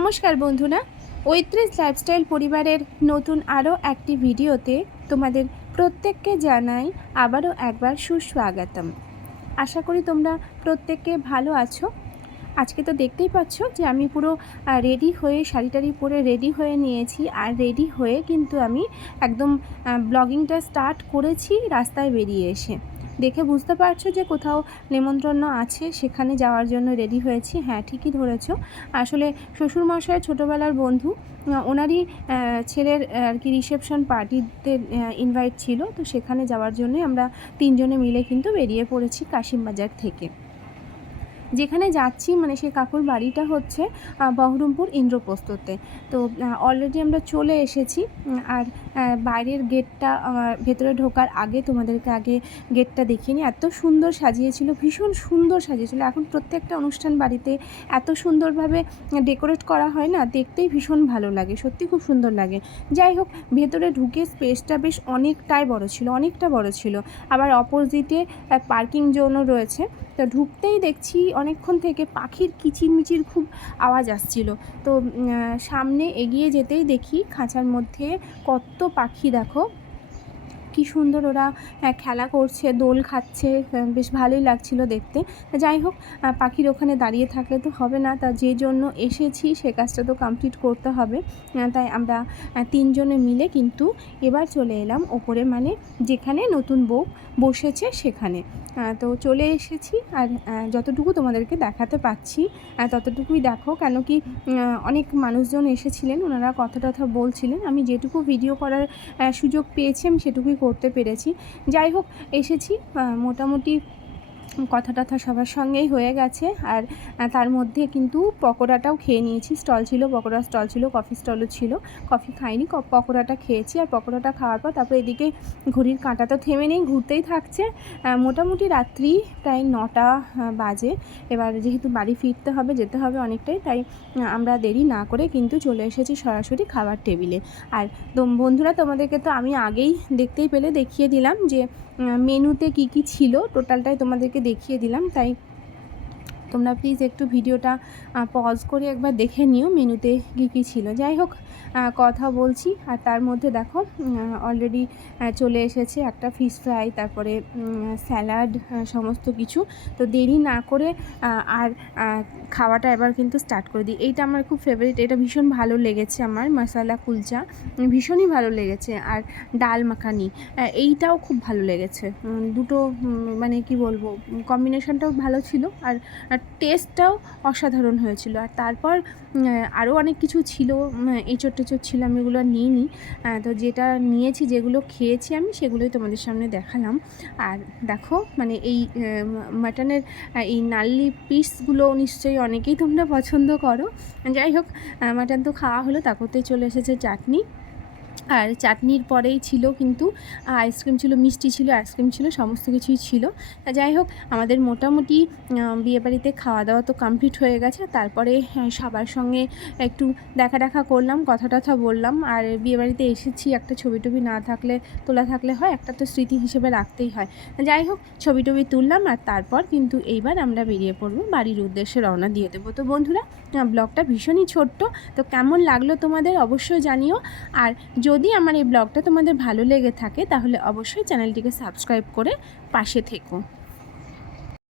নমস্কার বন্ধুরা, ঐত্রিশ লাইফস্টাইল পরিবারের নতুন আরও একটি ভিডিওতে তোমাদের প্রত্যেককে জানাই আবারও একবার সুস্বাগতম। আশা করি তোমরা প্রত্যেকে ভালো আছো। আজকে তো দেখতেই পাচ্ছ যে আমি পুরো রেডি হয়ে শাড়ি টাড়ি পরে রেডি হয়ে নিয়েছি, আর রেডি হয়ে কিন্তু আমি একদম ব্লগিংটা স্টার্ট করেছি রাস্তায় বেরিয়ে এসে। দেখে বুঝতে পারছো যে কোথাও নেমন্ত্রণ আছে, সেখানে যাওয়ার জন্য রেডি হয়েছি। হ্যাঁ, ঠিকই ধরেছো। আসলে শ্বশুরমশাইয়ের ছোটোবেলার বন্ধু, ওনারই ছেলের আর কি রিসেপশন পার্টিতে ইনভাইট ছিল, তো সেখানে যাওয়ার জন্যই আমরা তিনজনে মিলে কিন্তু বেরিয়ে পড়েছি কাশিমবাজার থেকে। যেখানে যাচ্ছি মানে সেই কাকুর বাড়িটা হচ্ছে বহরমপুর ইন্দ্রপ্রস্থতে। তো অলরেডি আমরা চলে এসেছি। আর বাইরের গেটটা ভেতরে ঢোকার আগে তোমাদেরকে আগে গেটটা দেখিয়ে নিই। এত সুন্দর সাজিয়েছিল, ভীষণ সুন্দর সাজিয়েছিল। এখন প্রত্যেকটা অনুষ্ঠান বাড়িতে এত সুন্দরভাবে ডেকোরেট করা হয় না, দেখতেই ভীষণ ভালো লাগে, সত্যি খুব সুন্দর লাগে। যাই হোক, ভেতরে ঢুকে স্পেসটা বেশ অনেকটাই বড় ছিল, অনেকটা বড় ছিল। আবার অপোজিটে পার্কিং জোনও রয়েছে। তো ঢুকতেই দেখছি অনেকক্ষণ থেকে পাখির কিচিরমিচির খুব আওয়াজ আসছিল। তো সামনে এগিয়ে যেতেই দেখি খাঁচার মধ্যে কত পাখি, দেখো কি সুন্দর ওরা খেলা করছে, দোল খাচ্ছে, বেশ ভালোই লাগছিল দেখতে। যাই হোক, পাখির ওখানে দাঁড়িয়ে থাকলে তো হবে না, তা যে জন্য এসেছি সে কাজটা তো কমপ্লিট করতে হবে। তাই আমরা তিনজনে মিলে কিন্তু এবার চলে এলাম ওপরে, মানে যেখানে নতুন বউ বসেছে সেখানে। তো চলে এসেছি, আর যতটুকু তোমাদেরকে দেখাতে পাচ্ছি ততটুকুই দেখো। কেন কি অনেক মানুষজন এসেছিলেন, ওনারা কথা টথা বলছিলেন। আমি যেটুকু ভিডিও করার সুযোগ পেয়েছি আমি সেটুকুই করতে পেরেছি। যাই হোক, এসেছি, মোটামুটি কথা টথা সবার সঙ্গেই হয়ে গেছে। আর তার মধ্যে কিন্তু পকোড়াটাও খেয়ে নিয়েছি। স্টল ছিল, পকোড়া স্টল ছিল, কফি স্টলও ছিল। কফি খাইনি, পকোড়াটা খেয়েছি। আর পকোড়াটা খাওয়ার পর তারপর এদিকে ঘড়ির কাঁটা তো থেমে নেই, ঘুরতেই থাকছে। মোটামুটি রাত্রি প্রায় 9টা বাজে। এবার যেহেতু বাড়ি ফিরতে হবে, যেতে হবে অনেকটাই, তাই আমরা দেরি না করে কিন্তু চলে এসেছি সরাসরি খাবার টেবিলে। আর বন্ধুরা, তোমাদেরকে তো আমি আগেই দেখতেই পেলে, দেখিয়ে দিলাম যে মেনুতে কি কি ছিল, টোটালটাই তোমাদেরকে দেখিয়ে দিলাম। তাই তোমরা প্লিজ একটু ভিডিওটা পজ করে একবার দেখে নিও মেনুতে কী কী ছিল। যাই হোক, কথা বলছি, আর তার মধ্যে দেখো অলরেডি চলে এসেছে একটা ফিশ ফ্রাই, তারপরে স্যালাড, সমস্ত কিছু। তো দেরি না করে আর খাওয়াটা এবার কিন্তু স্টার্ট করে দিই। এইটা আমার খুব ফেভারিট, এটা ভীষণ ভালো লেগেছে আমার। মশালা কুলচা ভীষণই ভালো লেগেছে। আর ডাল মাখানি এইটাও খুব ভালো লেগেছে। দুটো মানে কি বলবো, কম্বিনেশনটাও ভালো ছিল, আর টেস্টটাও অসাধারণ হয়েছিল। আর তারপর আরও অনেক কিছু ছিল, এঁচোড় টেঁচোড় ছিল, আমি এগুলো নিইনি। তো যেটা নিয়েছি, যেগুলো খেয়েছি আমি, সেগুলোই তোমাদের সামনে দেখালাম। আর দেখো, মানে এই মাটনের এই নাল্লি পিসগুলো নিশ্চয়ই অনেকেই তোমরা পছন্দ করো। যাই হোক, মাটন তো খাওয়া হলো, তারপরতেই চলে এসেছে চাটনি। আর চাটনির পরেই ছিল কিন্তু আইসক্রিম ছিল, মিষ্টি ছিল, আইসক্রিম ছিল, সমস্ত কিছুই ছিল। যাই হোক, আমাদের মোটামুটি বিয়েবাড়িতে খাওয়া দাওয়া তো কমপ্লিট হয়ে গেছে। তারপরে সবার সঙ্গে একটু দেখা করলাম, কথা টথা বললাম। আর বিয়েবাড়িতে এসেছি, একটা ছবি টবি না থাকলে, তোলা থাকলে হয়, একটা তো স্মৃতি হিসেবে রাখতেই হয়। যাই হোক, ছবি টবি তুললাম, আর তারপর কিন্তু এইবার আমরা বেরিয়ে পড়বো, বাড়ির উদ্দেশ্যে রওনা দিয়ে দেবো। তো বন্ধুরা, ব্লগটা ভীষণই ছোট্ট, তো কেমন লাগলো তোমাদের অবশ্যই জানিও। আর যদি আমার এই ব্লগটা তোমাদের ভালো লেগে থাকে তাহলে অবশ্যই চ্যানেলটিকে সাবস্ক্রাইব করে পাশে থেকো।